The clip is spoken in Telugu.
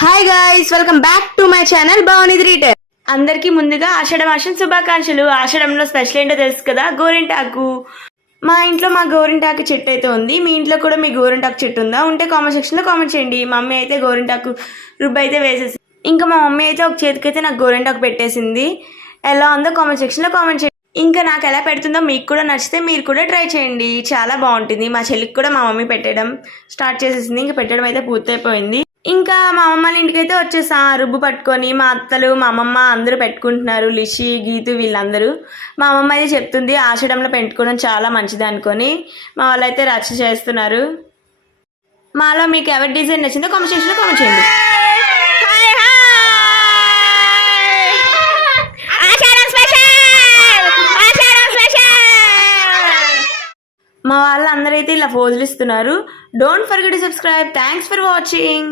Hi guys, welcome back to my channel భవానిది రీటర్. అందరికీ ముందుగా ఆషాఢ మాసం శుభాకాంక్షలు. ఆషాఢంలో స్పెషల్ ఏంటో తెలుసు కదా, గోరింటాకు. మా ఇంట్లో మా గోరింటాకు చెట్టు అయితే ఉంది. మీ ఇంట్లో కూడా మీ గోరింటాకు చెట్టు ఉందా? ఉంటే కామెంట్ సెక్షన్లో కామెంట్ చేయండి. మా మమ్మీ అయితే గోరింటాకు రుబ్బు అయితే వేసేసి, ఇంకా మా మమ్మీ అయితే ఒక చేతికైతే నాకు గోరింటాకు పెట్టేసింది. ఎలా ఉందో కామెంట్ సెక్షన్లో కామెంట్ చేయండి. ఇంకా నాకు ఎలా పెడుతుందో మీకు కూడా నచ్చితే మీరు కూడా ట్రై చేయండి, చాలా బాగుంటుంది. మా చెల్లికి కూడా మా మమ్మీ పెట్టడం స్టార్ట్ చేసేసింది. ఇంకా పెట్టడం అయితే పూర్తయిపోయింది. ఇంకా మా అమ్మమ్మ ఇంటికి అయితే వచ్చేసా రుబ్బు పట్టుకొని. మా అత్తలు మా అమ్మమ్మ అందరూ పెట్టుకుంటున్నారు, లిషి గీతు వీళ్ళందరూ. మా అమ్మమ్మ అయితే చెప్తుంది ఆషాఢంలో పెట్టుకోవడం చాలా మంచిది అనుకొని. మా వాళ్ళు అయితే రచ్చ చేస్తున్నారు. మాలో మీకు ఎవరి డిజైన్ నచ్చిందో కామెంట్ సెక్షన్లో కామెంట్ చేయండి. మా వాళ్ళందరైతే ఇలా పోజులు ఇస్తున్నారు. Don't forget to subscribe. Thanks for watching.